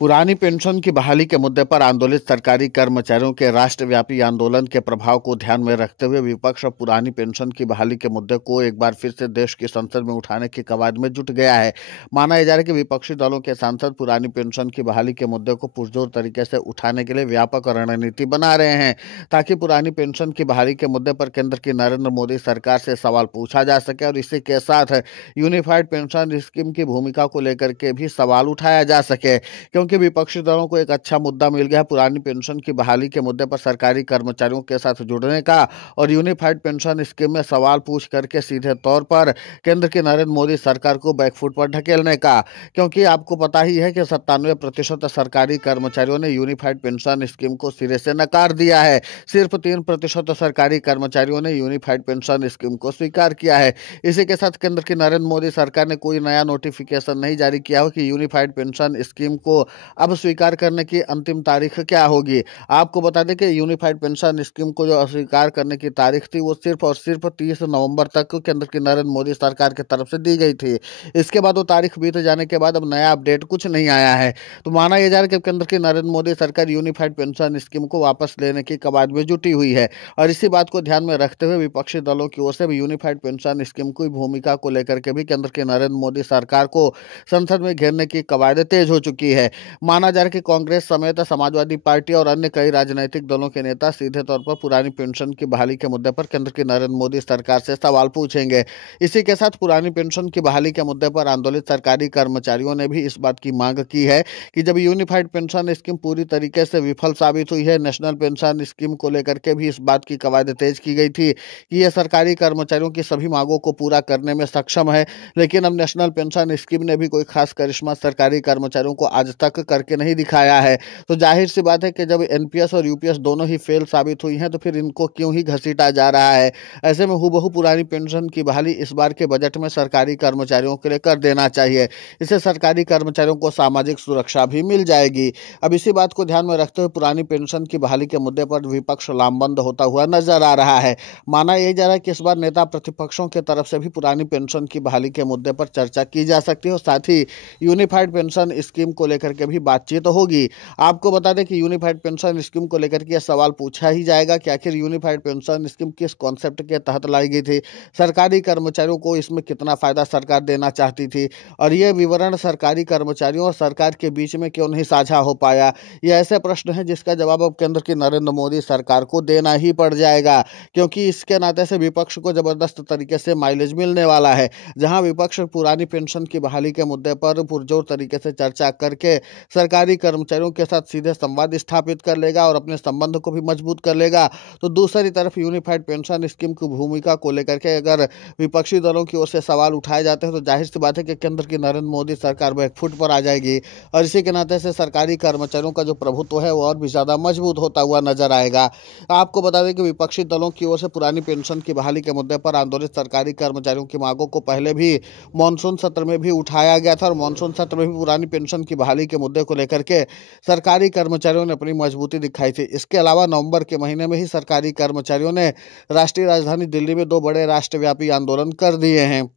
पुरानी पेंशन की बहाली के मुद्दे पर आंदोलित सरकारी कर्मचारियों के राष्ट्रव्यापी आंदोलन के प्रभाव को ध्यान में रखते हुए विपक्ष अब पुरानी पेंशन की बहाली के मुद्दे को एक बार फिर से देश की संसद में उठाने की कवायद में जुट गया है। माना जा रहा है कि विपक्षी दलों के सांसद पुरानी पेंशन की बहाली के मुद्दे को पुरजोर तरीके से उठाने के लिए व्यापक रणनीति बना रहे हैं, ताकि पुरानी पेंशन की बहाली के मुद्दे पर केंद्र की नरेंद्र मोदी सरकार से सवाल पूछा जा सके और इसी के साथ यूनिफाइड पेंशन स्कीम की भूमिका को लेकर के भी सवाल उठाया जा सके, क्योंकि विपक्षी दलों को एक अच्छा मुद्दा मिल गया है पुरानी पेंशन की बहाली के मुद्दे पर सरकारी कर्मचारियों के साथ जुड़ने का और यूनिफाइड पेंशन स्कीम में सवाल पूछ करके सीधे तौर पर केंद्र की नरेंद्र मोदी सरकार को बैकफुट पर ढकेलने का। क्योंकि आपको पता ही है कि 97% सरकारी कर्मचारियों ने यूनिफाइड पेंशन स्कीम को सिरे से नकार दिया है। सिर्फ 3% सरकारी कर्मचारियों ने यूनिफाइड पेंशन स्कीम को स्वीकार किया है। इसी के साथ केंद्र की नरेंद्र मोदी सरकार ने कोई नया नोटिफिकेशन नहीं जारी किया हो कि यूनिफाइड पेंशन स्कीम को अब स्वीकार करने की अंतिम तारीख क्या होगी। आपको बता दें कि यूनिफाइड पेंशन स्कीम को जो अस्वीकार करने की तारीख थी वो सिर्फ और सिर्फ 30 नवंबर तक केंद्र की नरेंद्र मोदी सरकार की तरफ से दी गई थी। इसके बाद वो तारीख बीत जाने के बाद अब नया अपडेट कुछ नहीं आया है। तो माना यह जा रहा है कि केंद्र की नरेंद्र मोदी सरकार यूनिफाइड पेंशन स्कीम को वापस लेने की कवायद में जुटी हुई है और इसी बात को ध्यान में रखते हुए विपक्षी दलों की ओर से भी यूनिफाइड पेंशन स्कीम की भूमिका को लेकर के भी केंद्र की नरेंद्र मोदी सरकार को संसद में घेरने की कवायद तेज हो चुकी है। माना जा रहा है कि कांग्रेस समेत समाजवादी पार्टी और अन्य कई राजनीतिक दलों के नेता सीधे तौर पर पुरानी पेंशन की बहाली के मुद्दे पर केंद्र की नरेंद्र मोदी सरकार से सवाल पूछेंगे। इसी के साथ पुरानी पेंशन की बहाली के मुद्दे पर आंदोलित सरकारी कर्मचारियों ने भी इस बात की मांग की है कि जब यूनिफाइड पेंशन स्कीम पूरी तरीके से विफल साबित हुई है, नेशनल पेंशन स्कीम को लेकर के भी इस बात की कवायद तेज की गई थी कि यह सरकारी कर्मचारियों की सभी मांगों को पूरा करने में सक्षम है, लेकिन अब नेशनल पेंशन स्कीम ने भी कोई खास करिश्मा सरकारी कर्मचारियों को आज तक करके नहीं दिखाया है। तो जाहिर सी बात है कि जब एनपीएस और यूपीएस दोनों ही फेल साबित हुई हैं तो फिर इनको क्यों ही घसीटा जा रहा है। ऐसे में हूबहू पुरानी पेंशन की बहाली इस बार के बजट में सरकारी कर्मचारियों के लिए कर देना चाहिए। इससे सरकारी कर्मचारियों को सामाजिक सुरक्षा भी मिल जाएगी। अब इसी बात को ध्यान में रखते हुए पुरानी पेंशन की बहाली के मुद्दे पर विपक्ष लामबंद होता हुआ नजर आ रहा है। माना यह जा रहा है कि इस बार नेता प्रतिपक्षों की तरफ से भी पुरानी पेंशन की बहाली के मुद्दे पर चर्चा की जा सकती है और साथ ही यूनिफाइड पेंशन स्कीम को लेकर के भी बातचीत होगी। आपको बता दें कि यूनिफाइड पेंशन स्कीम को लेकर के यह सवाल पूछा ही जाएगा कि आखिर यूनिफाइड पेंशन स्कीम किस कॉन्सेप्ट के तहत लाई गई थी, सरकारी कर्मचारियों को इसमें कितना फायदा सरकार देना चाहती थी और यह विवरण सरकारी कर्मचारियों और सरकार के बीच में क्यों नहीं साझा हो पाया। ये ऐसे प्रश्न है जिसका जवाब अब केंद्र की नरेंद्र मोदी सरकार को देना ही पड़ जाएगा, क्योंकि इसके नाते से विपक्ष को जबरदस्त तरीके से माइलेज मिलने वाला है। जहां विपक्ष पुरानी पेंशन की बहाली के मुद्दे पर पुरजोर तरीके से चर्चा करके सरकारी कर्मचारियों के साथ सीधे संवाद स्थापित कर लेगा और अपने संबंध को भी मजबूत कर लेगा, तो दूसरी तरफ यूनिफाइड पेंशन स्कीम की भूमिका को लेकर के अगर विपक्षी दलों की ओर से सवाल उठाए जाते हैं तो जाहिर सी बात है कि केंद्र की नरेंद्र मोदी सरकार बैकफुट पर आ जाएगी और इसी के नाते से सरकारी कर्मचारियों का जो प्रभुत्व है वो और भी ज़्यादा मजबूत होता हुआ नजर आएगा। आपको बता दें कि विपक्षी दलों की ओर से पुरानी पेंशन की बहाली के मुद्दे पर आंदोलित सरकारी कर्मचारियों की मांगों को पहले भी मानसून सत्र में भी उठाया गया था और मानसून सत्र में भी पुरानी पेंशन की बहाली के मुद्दे को लेकर के सरकारी कर्मचारियों ने अपनी मजबूती दिखाई थी। इसके अलावा नवंबर के महीने में ही सरकारी कर्मचारियों ने राष्ट्रीय राजधानी दिल्ली में 2 बड़े राष्ट्रव्यापी आंदोलन कर दिए हैं।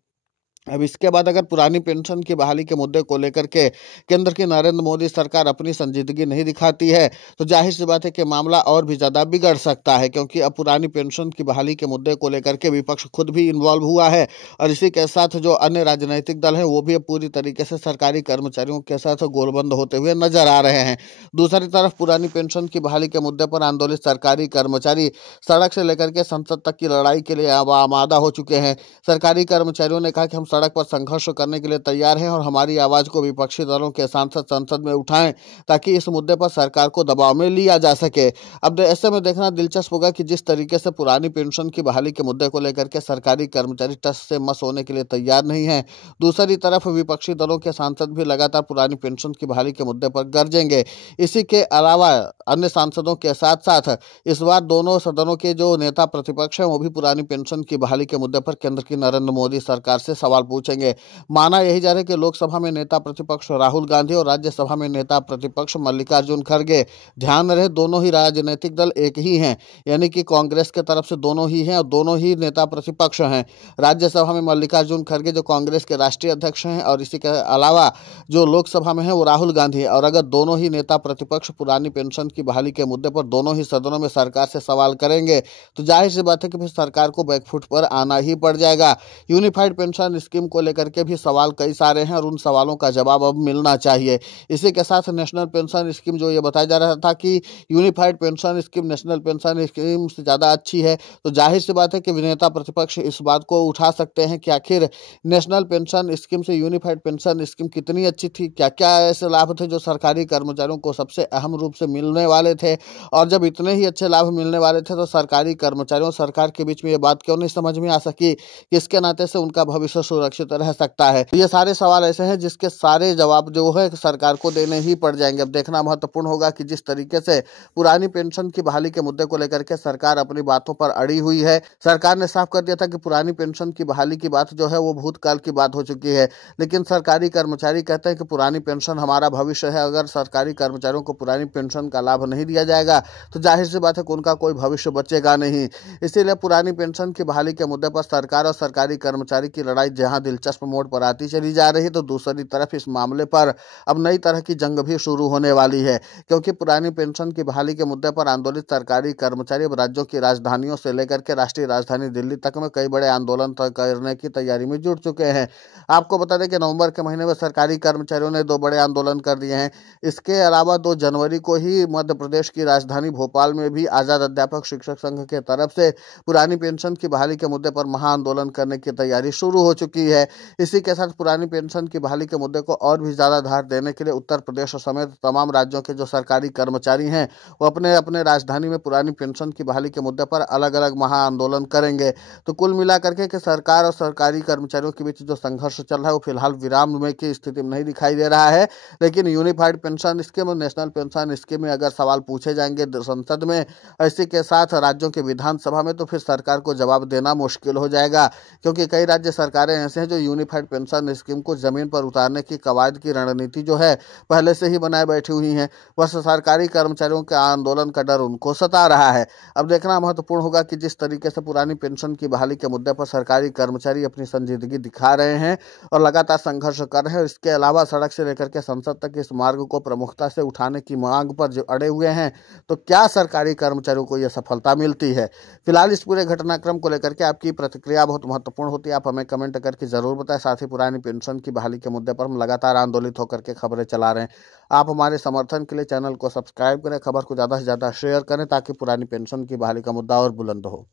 अब इसके बाद अगर पुरानी पेंशन की बहाली के मुद्दे को लेकर के केंद्र की नरेंद्र मोदी सरकार अपनी संजीदगी नहीं दिखाती है तो जाहिर सी बात है कि मामला और भी ज़्यादा बिगड़ सकता है, क्योंकि अब पुरानी पेंशन की बहाली के मुद्दे को लेकर के विपक्ष खुद भी इन्वॉल्व हुआ है और इसी के साथ जो अन्य राजनीतिक दल हैं वो भी अब पूरी तरीके से सरकारी कर्मचारियों के साथ गोलबंद होते हुए नजर आ रहे हैं। दूसरी तरफ पुरानी पेंशन की बहाली के मुद्दे पर आंदोलित सरकारी कर्मचारी सड़क से लेकर के संसद तक की लड़ाई के लिए आमादा हो चुके हैं। सरकारी कर्मचारियों ने कहा कि हम सड़क पर संघर्ष करने के लिए तैयार हैं और हमारी आवाज को विपक्षी दलों के सांसद संसद में उठाएं ताकि इस मुद्दे पर सरकार को दबाव में लिया जा सके। अब ऐसे में देखना दिलचस्प होगा कि जिस तरीके से पुरानी पेंशन की बहाली के मुद्दे को लेकर के सरकारी कर्मचारी टस से मस होने के लिए तैयार नहीं है, दूसरी तरफ विपक्षी दलों के सांसद भी लगातार पुरानी पेंशन की बहाली के मुद्दे पर गरजेंगे। इसी के अलावा अन्य सांसदों के साथ साथ इस बार दोनों सदनों के जो नेता प्रतिपक्ष हैं वो भी पुरानी पेंशन की बहाली के मुद्दे पर केंद्र की नरेंद्र मोदी सरकार से सवाल सवाल पूछेंगे। माना यही जा रहा है कि लोकसभा में नेता प्रतिपक्ष राहुल गांधी और राज्यसभा में नेता प्रतिपक्ष मल्लिकार्जुन खड़गे, ध्यान रहे दोनों ही राजनीतिक दल एक ही हैं, यानी कि कांग्रेस के तरफ से दोनों ही हैं और दोनों ही नेता प्रतिपक्ष हैं। राज्यसभा में मल्लिकार्जुन खड़गे जो कांग्रेस के राष्ट्रीय अध्यक्ष हैं, और इसी के अलावा जो लोकसभा में है वो राहुल गांधी है। और अगर दोनों ही नेता प्रतिपक्ष पुरानी पेंशन की बहाली के मुद्दे पर दोनों ही सदनों में सरकार से सवाल करेंगे तो जाहिर सी बात है कि फिर सरकार को बैकफुट पर आना ही पड़ जाएगा। यूनिफाइड पेंशन स्कीम को लेकर के भी सवाल कई सारे हैं और उन सवालों का जवाब अब मिलना चाहिए। इसी के साथ नेशनल पेंशन स्कीम जो ये बताया जा रहा था कि unified pension scheme national pension scheme से ज़्यादा अच्छी है, तो जाहिर सी बात है कि नेता प्रतिपक्ष इस बात को उठा सकते हैं कि आखिर नेशनल पेंशन स्कीम से यूनिफाइड पेंशन स्कीम कितनी अच्छी थी, क्या क्या ऐसे लाभ थे जो सरकारी कर्मचारियों को सबसे अहम रूप से मिलने वाले थे। और जब इतने ही अच्छे लाभ मिलने वाले थे तो सरकारी कर्मचारियों और सरकार के बीच में ये बात क्यों नहीं समझ में आ सकी कि इसके नाते से उनका भविष्य सुरक्षित रह सकता है। ये सारे सवाल ऐसे हैं जिसके सारे जवाब जो है सरकार को देने ही पड़ जाएंगे। अब देखना महत्वपूर्ण होगा कि जिस तरीके से पुरानी पेंशन की बहाली के मुद्दे को लेकर के सरकार अपनी बातों पर अड़ी हुई है। सरकार ने साफ कर दिया था कि पुरानी पेंशन की बहाली की बात जो है वो भूतकाल की बात हो चुकी है, लेकिन सरकारी कर्मचारी कहते हैं कि पुरानी पेंशन हमारा भविष्य है। अगर सरकारी कर्मचारियों को पुरानी पेंशन का लाभ नहीं दिया जाएगा तो जाहिर सी बात है कि उनका कोई भविष्य बचेगा नहीं। इसीलिए पुरानी पेंशन की बहाली के मुद्दे पर सरकार और सरकारी कर्मचारी की लड़ाई जहां दिलचस्प मोड़ पर आती चली जा रही है, तो दूसरी तरफ इस मामले पर अब नई तरह की जंग भी शुरू होने वाली है, क्योंकि पुरानी पेंशन की बहाली के मुद्दे पर आंदोलित सरकारी कर्मचारी अब राज्यों की राजधानियों से लेकर के राष्ट्रीय राजधानी दिल्ली तक में कई बड़े आंदोलन करने की तैयारी में जुट चुके हैं। आपको बता दें कि नवंबर के महीने में सरकारी कर्मचारियों ने 2 बड़े आंदोलन कर दिए हैं। इसके अलावा 2 जनवरी को ही मध्य प्रदेश की राजधानी भोपाल में भी आजाद अध्यापक शिक्षक संघ के तरफ से पुरानी पेंशन की बहाली के मुद्दे पर महाआंदोलन करने की तैयारी शुरू हो चुकी है। इसी के साथ पुरानी पेंशन की बहाली के मुद्दे को और भी ज्यादा धार देने के लिए उत्तर प्रदेश समेत तमाम राज्यों के जो सरकारी कर्मचारी हैं वो अपने अपने राजधानी में पुरानी पेंशन की बहाली के मुद्दे पर अलग अलग महाआंदोलन करेंगे। तो कुल मिलाकर के सरकार और सरकारी कर्मचारियों के बीच जो संघर्ष चल रहा है वो फिलहाल विराम में की स्थिति में नहीं दिखाई दे रहा है, लेकिन यूनिफाइड पेंशन स्कीम और नेशनल पेंशन स्कीम में अगर सवाल पूछे जाएंगे संसद में, इसी के साथ राज्यों के विधानसभा में, तो फिर सरकार को जवाब देना मुश्किल हो जाएगा, क्योंकि कई राज्य सरकारें ऐसे हैं जो यूनिफाइड पेंशन स्कीम को जमीन पर उतारने की कवायद की रणनीति जो है पहले से ही बनाए बैठी हुई है। बस सरकारी कर्मचारियों के आंदोलन का डर उनको सता रहा है। अब देखना महत्वपूर्ण होगा कि जिस तरीके से पुरानी पेंशन की बहाली के मुद्दे पर सरकारी कर्मचारी अपनी संजीदगी दिखा रहे हैं और लगातार संघर्ष कर रहे हैं, इसके अलावा सड़क से लेकर के संसद तक इस मार्ग को प्रमुखता से उठाने की मांग पर जो अड़े हुए हैं, तो क्या सरकारी कर्मचारियों को यह सफलता मिलती है? फिलहाल इस पूरे घटनाक्रम को लेकर के आपकी प्रतिक्रिया बहुत महत्वपूर्ण होती है। आप हमें कमेंट करके जरूर बताएं। साथ ही पुरानी पेंशन की बहाली के मुद्दे पर हम लगातार आंदोलित होकर के खबरें चला रहे हैं। आप हमारे समर्थन के लिए चैनल को सब्सक्राइब करें, खबर को ज़्यादा से ज़्यादा शेयर करें ताकि पुरानी पेंशन की बहाली का मुद्दा और बुलंद हो।